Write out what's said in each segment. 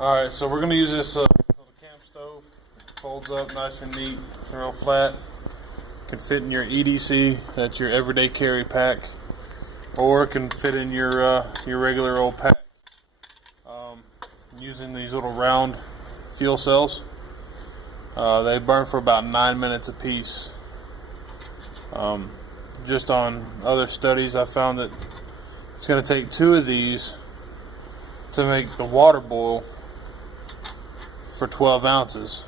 Alright, so we're going to use this little camp stove. It folds up nice and neat, real flat. Can fit in your EDC, that's your everyday carry pack, or it can fit in your regular old pack. Using these little round fuel cells, they burn for about 9 minutes a piece. Just on other studies, I found that it's going to take 2 of these to make the water boil for 12 ounces.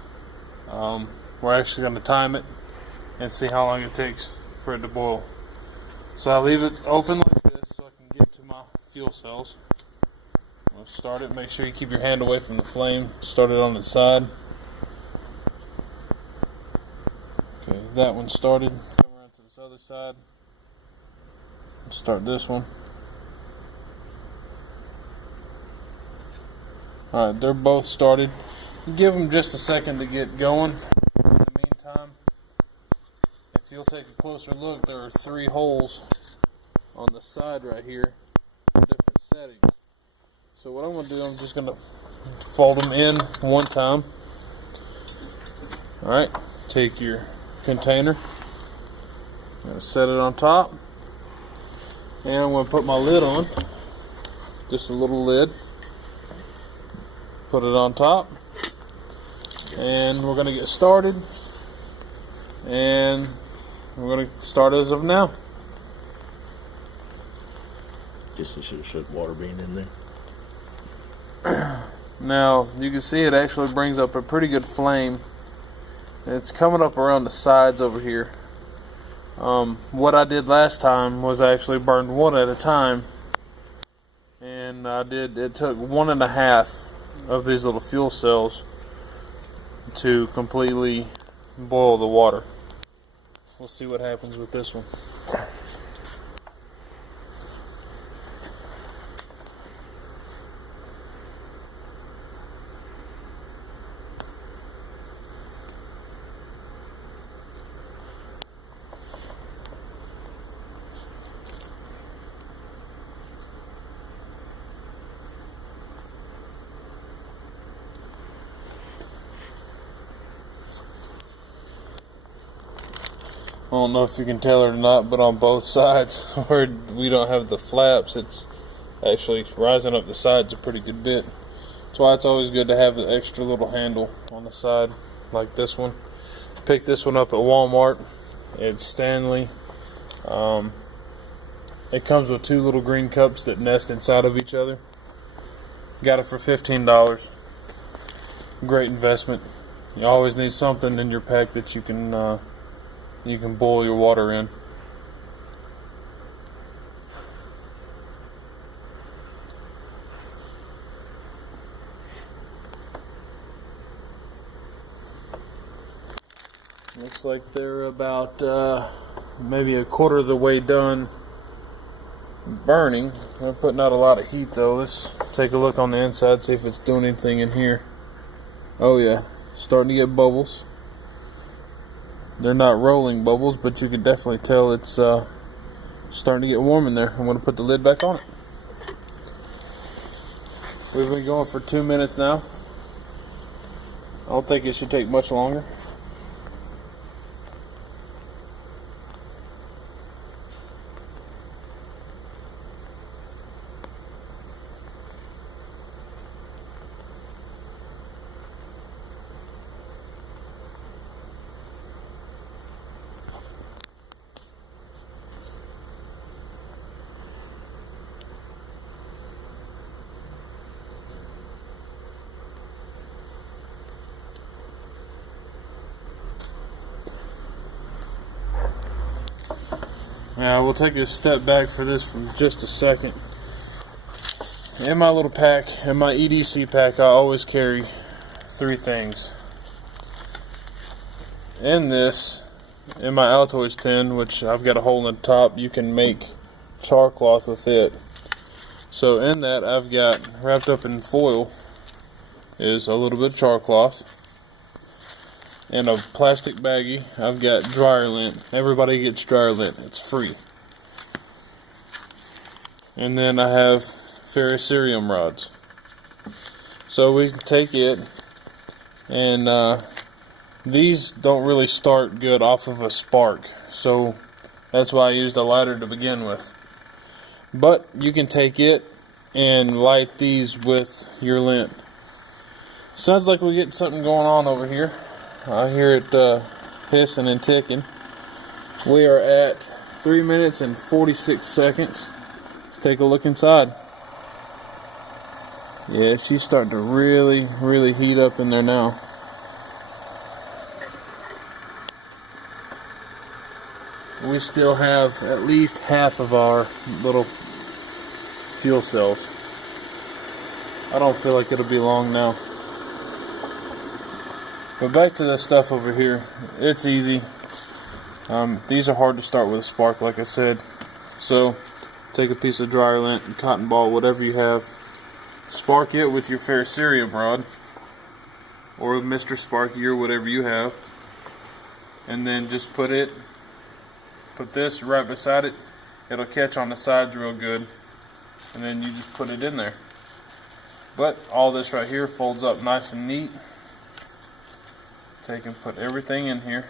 We're actually going to time it and see how long it takes for it to boil. So I leave it open like this so I can get to my fuel cells. I'll start it. Make sure you keep your hand away from the flame. Start it on its side. Okay, that one started. Come around to this other side. Start this one. Alright, they're both started. Give them just a second to get going. In the meantime, if you'll take a closer look, there are 3 holes on the side right here for different settings. So what I'm going to do, I'm just going to fold them in one time. Alright, take your container, I'm going to set it on top, and I'm going to put my lid on, just a little lid, put it on top, and we're going to get started, and we're going to start as of now. Guess I should have shut water being in there. Now you can see it actually brings up a pretty good flame. It's coming up around the sides over here. What I did last time was I actually burned one at a time, and it took 1.5 of these little fuel cells to completely boil the water. We'll see what happens with this one. I don't know if you can tell it or not, but on both sides where we don't have the flaps, it's actually rising up the sides a pretty good bit. That's why it's always good to have an extra little handle on the side like this one. Picked this one up at Walmart. It's Stanley. It comes with 2 little green cups that nest inside of each other. Got it for $15. Great investment. You always need something in your pack that you can boil your water in. Looks like they're about maybe a quarter of the way done burning. They're putting out a lot of heat though. Let's take a look on the inside, see if it's doing anything in here. Oh yeah, starting to get bubbles. They're not rolling bubbles, but you can definitely tell it's starting to get warm in there. I'm going to put the lid back on it. We've been going for 2 minutes now. I don't think it should take much longer. Now we'll take a step back for this for just a second. In my little pack, in my EDC pack, I always carry 3 things. In this, in my Altoids tin, which I've got a hole in the top, you can make char cloth with it. So in that, I've got, wrapped up in foil, is a little bit of char cloth. In a plastic baggie, I've got dryer lint. Everybody gets dryer lint. It's free. And then I have ferrocerium rods. So we can take it, and these don't really start good off of a spark, so that's why I used a lighter to begin with. But you can take it and light these with your lint. Sounds like we're getting something going on over here. I hear it hissing and ticking. We are at 3 minutes and 46 seconds. Let's take a look inside. Yeah, she's starting to really heat up in there now. We still have at least half of our little fuel cells. I don't feel like it'll be long now. But back to this stuff over here. It's easy. These are hard to start with a spark, like I said. So take a piece of dryer lint, cotton ball, whatever you have. Spark it with your ferrocerium rod, or Mr. Sparky, or whatever you have. And then just put this right beside it. It'll catch on the sides real good. And then you just put it in there. But all this right here folds up nice and neat. Take and put everything in here.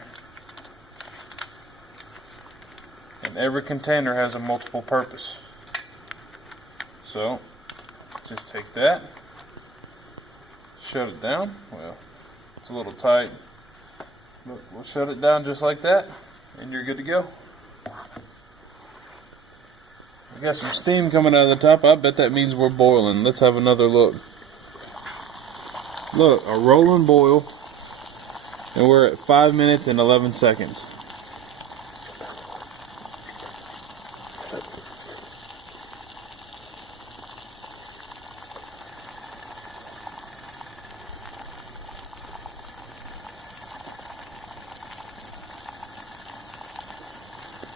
And every container has a multiple purpose. So just take that, shut it down. Well, it's a little tight, but we'll shut it down just like that, and you're good to go. We got some steam coming out of the top. I bet that means we're boiling. Let's have another look. Look, a rolling boil, and we're at 5 minutes and 11 seconds.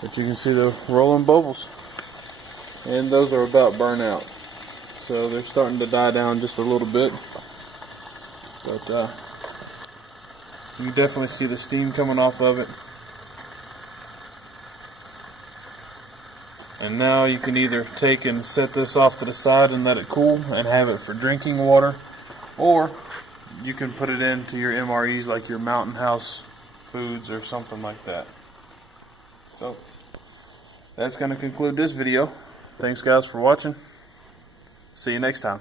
But you can see the rolling bubbles, and those are about burnt out, so they're starting to die down just a little bit. But you definitely see the steam coming off of it. And now you can either take and set this off to the side and let it cool and have it for drinking water, or you can put it into your MREs like your Mountain House foods or something like that. So that's going to conclude this video. Thanks guys for watching. See you next time.